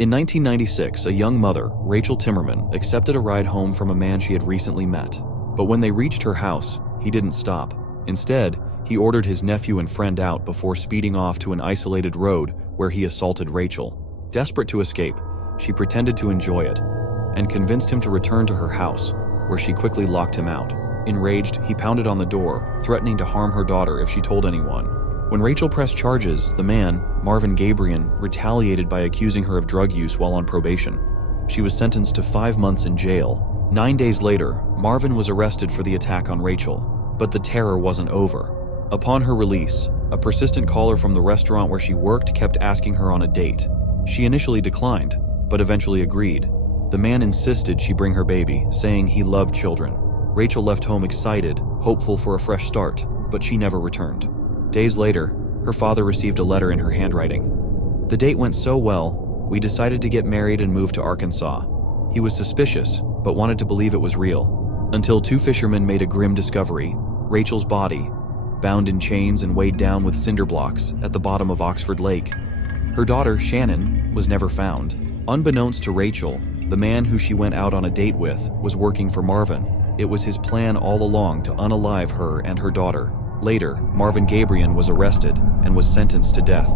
In 1996, a young mother, Rachel Timmerman, accepted a ride home from a man she had recently met. But when they reached her house, he didn't stop. Instead, he ordered his nephew and friend out before speeding off to an isolated road where he assaulted Rachel. Desperate to escape, she pretended to enjoy it and convinced him to return to her house, where she quickly locked him out. Enraged, he pounded on the door, threatening to harm her daughter if she told anyone. When Rachel pressed charges, the man, Marvin Gabriel, retaliated by accusing her of drug use while on probation. She was sentenced to 5 months in jail. 9 days later, Marvin was arrested for the attack on Rachel, but the terror wasn't over. Upon her release, a persistent caller from the restaurant where she worked kept asking her on a date. She initially declined, but eventually agreed. The man insisted she bring her baby, saying he loved children. Rachel left home excited, hopeful for a fresh start, but she never returned. Days later, her father received a letter in her handwriting. The date went so well, we decided to get married and move to Arkansas. He was suspicious, but wanted to believe it was real. Until 2 fishermen made a grim discovery: Rachel's body, bound in chains and weighed down with cinder blocks at the bottom of Oxford Lake. Her daughter, Shannon, was never found. Unbeknownst to Rachel, the man who she went out on a date with was working for Marvin. It was his plan all along to unalive her and her daughter. Later, Marvin Gabriel was arrested and was sentenced to death.